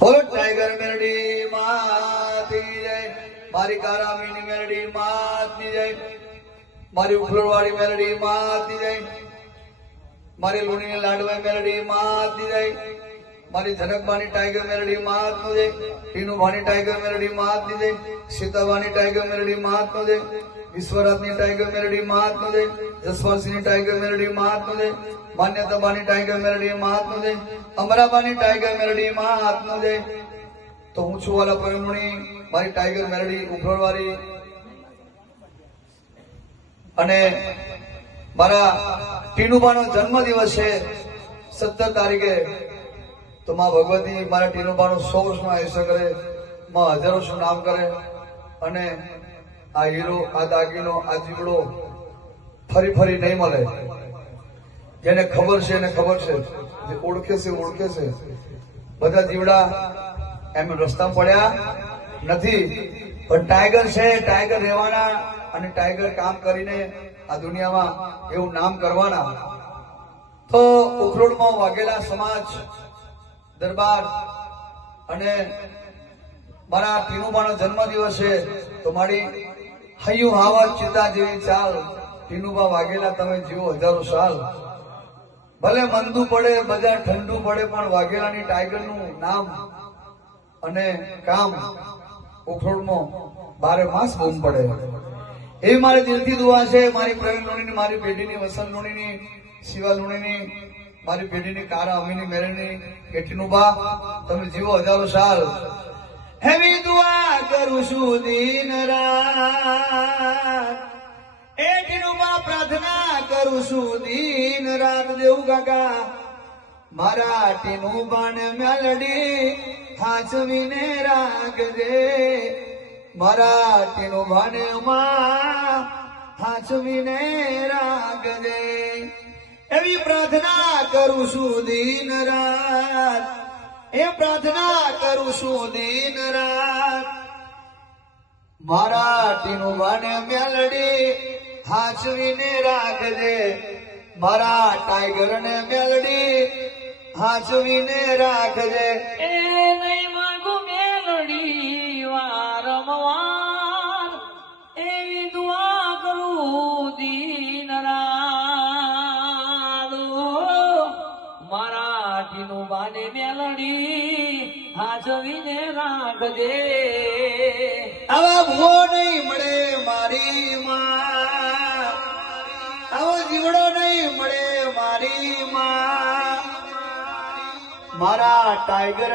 बोलो tiger melody मात की जय। मारी कारामीनी मेलडी मात की जय। मारी उखलवाड़ी मेलडी मात की जय। मारी लूणी लाडवा मेलडी मात की जय। मारी झनकबानी टाइगर मेलडी मात नो जय। टीनूबानी टाइगर मेलडी मात की जय। सीताबानी टाइगर मेलडी मात नो जय। विश्वराजनी टाइगर मेलडी मात नो जय। जसवंतसिंहनी टाइगर मेलडी मात नो जय। मान्यताबानी टाइगर मेलडी मात नो जय। अमराबानी टाइगर मेलडी मात नो जय। तो हूँ छू वाला परिमणी मारी टाइगर मेलडी उखलवाड़ी અને મારા ટીનુબાનો જન્મદિવસ છે 17 તારીખે। તો માં ભગવતી મારા ટીનુબાનો 100 વર્ષનો આયુષ્ય કરે, માં હજારો વર્ષનું નામ કરે અને આ હીરો, આ દાગીનો, આ જીવડો ફરી ફરી નહીં મળે। જેને ખબર છે એને ખબર છે, જે ઓળખે છે ઓળખે છે। બધા જીવડા એમ રસ્તામાં પડ્યા નથી, પણ ટાઈગર છે, ટાઈગર રહેવાના અને ટાઈગર કામ કરીને આ દુનિયામાં એવું નામ કરવાના। તો ઉખરોડમાં વાઘેલા સમાજ દરબાર અને મારા ટીનુબાનો જન્મદિવસ છે, તો મારી હૈયું હાવર ચિતા જેવી ચાલ, ટીનુબા વાઘેલા તમે જીવો હજારો સાલ। ભલે મંદુ પડે, બજાર ઠંડુ પડે, પણ વાઘેલાની ટાઈગરનું નામ અને કામ ઉખરોડમાં 12 માસ બૂમ પડે। એ મારી દિલથી દુઆ છે, મારી પ્રવીણ લુણીની, મારી પેઢીની, વસંત લુણીની, શિવા લુણીની, મારી પેઢીની, કારા અમીની, મેરેની, કે ટીનુબા તમે જીવો હજારો સાલ। હેવી દુઆ કરું છું દિન રાત, એ ટીનુબા પ્રાર્થના કરું છું દિન રાત। દેવું કાકા મારા ટીનુબાને મેલડી હાચવીને રાખજે, મારા ટીનુબાને માં હાચવીને રાખજે। એવી પ્રાર્થના કરું છું દિન રાત, એ પ્રાર્થના કરું છું દિન રાત। મારા ટીનુબાને મેલડી હાચવીને રાખજે, મારા ટાઈગરને મેલડી હાચવીને રાખજે। એ નહીં માંગુ મેલડી વારંવાર, એવી દુઆ કરું દિન રાત। મારા ટીનુબાને મેલડી હાચવીને રાખજે। આવા ભૂવો નહીં મળે મારી માં, આવો જીવડો નહીં મળે મારી માં, મારા ટાઈગર